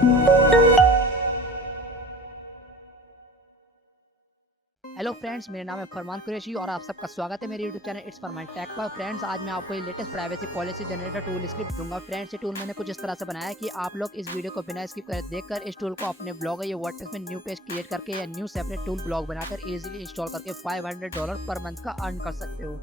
Hello friends, मेरा नाम है फरमान कुरैशी और आप सबका स्वागत है मेरे YouTube channel it's Farman tech पर। फ्रेंड्स, आज मैं आपको ये latest privacy policy generator tool script दूंगा। फ्रेंड्स, ये टूल मैंने कुछ इस तरह से बनाया है कि आप लोग इस वीडियो को बिना स्किप करे देखकर इस टूल को अपने ब्लॉग या वर्डप्रेस में न्यू पेज क्रिएट करके या न्यू सेपरेट टूल ब्लॉग बनाकर इजीली इंस्टॉल करके $500 पर मंथ का अर्न कर सकते हो।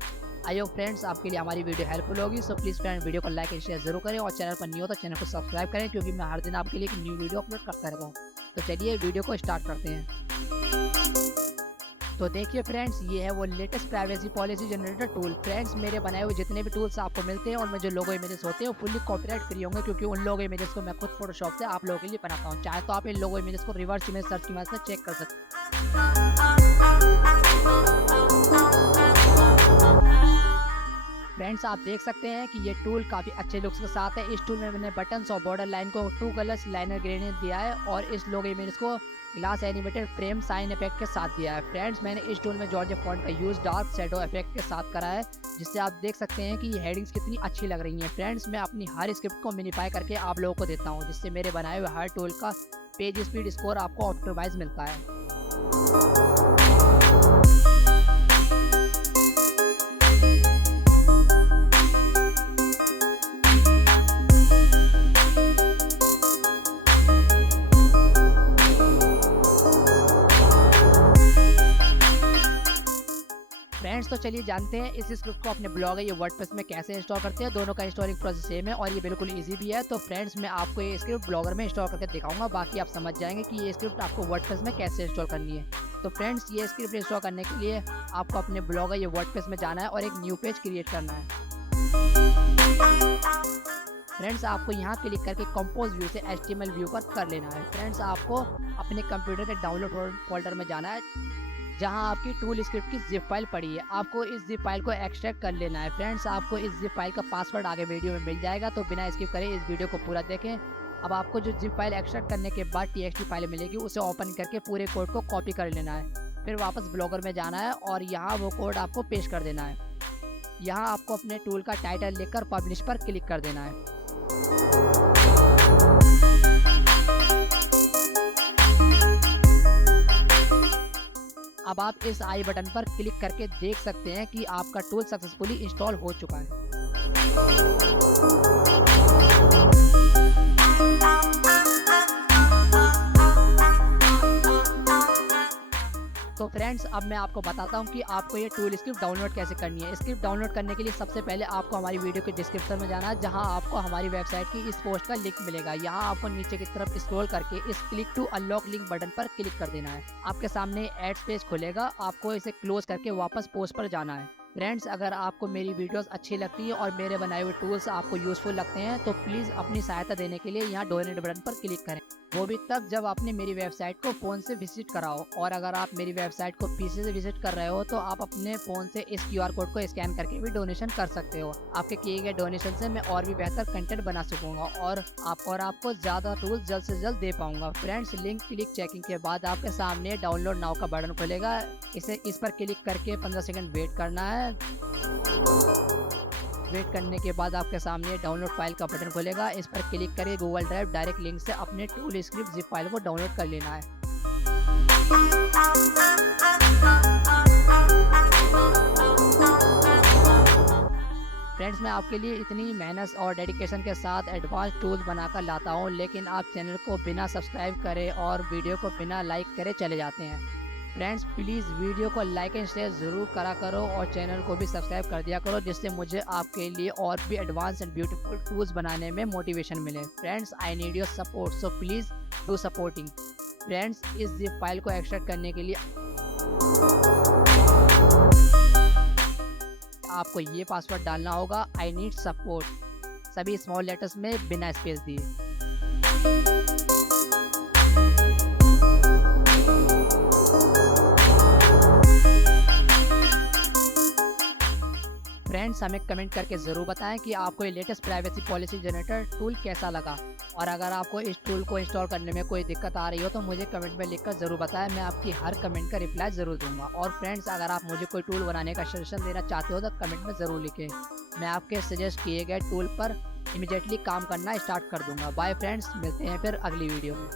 आई होप फ्रेंड्स आपके लिए हमारी वीडियो हेल्पफुल होगी। सो प्लीज़ फ्रेंड, वीडियो को लाइक एंड शेयर जरूर करें और चैनल पर न्यू हो तो चैनल को सब्सक्राइब करें, क्योंकि मैं हर दिन आपके लिए एक न्यू वीडियो अपलोड करता रहता हूँ। तो चलिए वीडियो को स्टार्ट करते हैं। तो देखिए फ्रेंड्स, ये है वो latest privacy policy generator tool. Friends, मेरे बनाए हुए जितने भी टूल्स आपको मिलते हैं उनमें जो लोगो इमेजेस होते हैं वो फुल्ली कॉपीराइट फ्री होंगे, क्योंकि उन लोगो इमेजेस को मैं खुद फोटोशॉप से आप लोगों के लिए बनाता हूँ। चाहे तो आप इन लोगो इमेजेस को रिवर्स इमेज सर्च की मदद से चेक कर सकते हैं। फ्रेंड्स, आप देख सकते हैं कि ये टूल काफ़ी अच्छे लुक्स के साथ है। इस टूल में मैंने बटन्स और बॉर्डर लाइन को 2 कलर्स लाइनर ग्रेडियंट दिया है और इस लोगो इमेज को glass animated frame shine effect के साथ दिया है। फ्रेंड्स, मैंने इस टूल में जॉर्जिया फॉन्ट का यूज़ डार्क शैडो इफेक्ट के साथ करा है, जिससे आप देख सकते हैं कि ये हेडिंग्स कितनी अच्छी लग रही हैं। फ्रेंड्स, मैं अपनी हर स्क्रिप्ट को मिनिफाई करके आप लोगों को देता हूँ, जिससे मेरे बनाए हुए हर टूल का पेज स्पीड स्कोर आपको ऑप्टिमाइज मिलता है। फ्रेंड्स, तो चलिए जानते हैं इस स्क्रिप्ट को अपने ब्लॉग या वर्डप्रेस में कैसे इंस्टॉल करते हैं। दोनों का इंस्टॉलिंग प्रोसेस सेम है और ये बिल्कुल इजी भी है। तो फ्रेंड्स, मैं आपको ये स्क्रिप्ट ब्लॉगर में इंस्टॉल करके दिखाऊंगा, बाकी आप समझ जाएंगे कि ये स्क्रिप्ट आपको वर्डप्रेस में कैसे इंस्टॉल करनी है। तो फ्रेंड्स, ये स्क्रिप्ट इंस्टॉल करने के लिए आपको अपने ब्लॉग या वर्डप्रेस में जाना है और एक न्यू पेज क्रिएट करना है। फ्रेंड्स, आपको यहाँ क्लिक करके कंपोज व्यू से HTML व्यू पर कर लेना है। फ्रेंड्स, आपको अपने कंप्यूटर के डाउनलोड फोल्डर में जाना है, जहां आपकी टूल स्क्रिप्ट की जिप फाइल पड़ी है। आपको इस जिप फाइल को एक्सट्रैक्ट कर लेना है। फ्रेंड्स, आपको इस जिप फाइल का पासवर्ड आगे वीडियो में मिल जाएगा, तो बिना स्किप करें इस वीडियो को पूरा देखें। अब आपको जो जिप फाइल एक्सट्रैक्ट करने के बाद TXT फाइल मिलेगी, उसे ओपन करके पूरे कोड को कॉपी कर लेना है। फिर वापस ब्लॉगर में जाना है और यहाँ वो कोड आपको पेस्ट कर देना है। यहाँ आपको अपने टूल का टाइटल लिखकर पब्लिश पर क्लिक कर देना है। अब आप इस आई बटन पर क्लिक करके देख सकते हैं कि आपका टूल सक्सेसफुली इंस्टॉल हो चुका है। तो फ्रेंड्स, अब मैं आपको बताता हूं कि आपको ये टूल स्क्रिप्ट डाउनलोड कैसे करनी है। स्क्रिप्ट डाउनलोड करने के लिए सबसे पहले आपको हमारी वीडियो के डिस्क्रिप्शन में जाना है, जहां आपको हमारी वेबसाइट की इस पोस्ट का लिंक मिलेगा। यहां आपको नीचे की तरफ स्क्रॉल करके इस click to unlock link button पर क्लिक कर देना है। आपके सामने एड्स पेज खुलेगा, आपको इसे क्लोज करके वापस पोस्ट पर जाना है। फ्रेंड्स, अगर आपको मेरी वीडियोस अच्छी लगती है और मेरे बनाए हुए टूल्स आपको यूजफुल लगते हैं, तो प्लीज़ अपनी सहायता देने के लिए यहाँ डोनेट बटन पर क्लिक करें, वो भी तब जब आपने मेरी वेबसाइट को फ़ोन से विजिट करा हो। और अगर आप मेरी वेबसाइट को PC से विजिट कर रहे हो तो आप अपने फ़ोन से इस QR कोड को स्कैन करके भी डोनेशन कर सकते हो। आपके किए गए डोनेशन से मैं और भी बेहतर कंटेंट बना सकूँगा और आपको ज़्यादा टूल्स जल्द से जल्द दे पाऊँगा। फ्रेंड्स, लिंक क्लिक चेकिंग के बाद आपके सामने डाउनलोड नाउ का बटन खुलेगा। इस पर क्लिक करके 15 सेकेंड वेट करना है। वेट करने के बाद आपके सामने डाउनलोड फाइल का बटन खुलेगा। इस पर क्लिक करके गूगल ड्राइव डायरेक्ट लिंक से अपने टूल स्क्रिप्ट जिप फाइल को डाउनलोड कर लेना है। फ्रेंड्स, मैं आपके लिए इतनी मेहनत और डेडिकेशन के साथ एडवांस टूल्स बनाकर लाता हूं, लेकिन आप चैनल को बिना सब्सक्राइब करे और वीडियो को बिना लाइक करे चले जाते हैं। फ्रेंड्स, प्लीज़ वीडियो को लाइक एंड शेयर ज़रूर करा करो और चैनल को भी सब्सक्राइब कर दिया करो, जिससे मुझे आपके लिए और भी एडवांस एंड ब्यूटीफुल टूल्स बनाने में मोटिवेशन मिले। Friends, I need your support, so please do supporting. Friends, इस जिप फाइल को एक्सट्रैक्ट करने के लिए आपको ये पासवर्ड डालना होगा, आई नीड सपोर्ट, सभी स्मॉल लेटर्स में बिना स्पेस दिए। फ्रेंड्स, हमें कमेंट करके ज़रूर बताएं कि आपको ये latest privacy policy generator tool कैसा लगा। और अगर आपको इस टूल को इंस्टॉल करने में कोई दिक्कत आ रही हो तो मुझे कमेंट में लिखकर ज़रूर बताएं, मैं आपकी हर कमेंट का रिप्लाई ज़रूर दूंगा। और फ्रेंड्स, अगर आप मुझे कोई टूल बनाने का सजेशन देना चाहते हो तो कमेंट में ज़रूर लिखें। मैं आपके सजेस्ट किए गए टूल पर इमीडिएटली काम करना स्टार्ट कर दूंगा। बाय फ्रेंड्स, मिलते हैं फिर अगली वीडियो में।